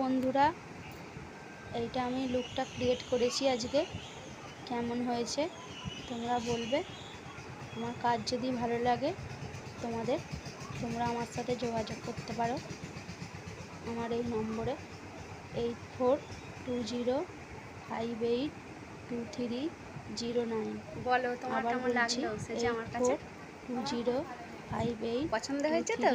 বন্ধুরা, এইটা আমি লুকটা ক্রিয়েট করেছি আজকে। কেমন হয়েছে তোমরা বলবে। আমার কাজ যদি ভালো লাগে তোমরা আমার সাথে যোগাযোগ করতে পারো আমার এই নম্বরে 8420582309। বলো তোমার আবার কেমন বলছি, লাগলো সেজে আমার কাছে? 8420582309। পছন্দ হয়েছে তো?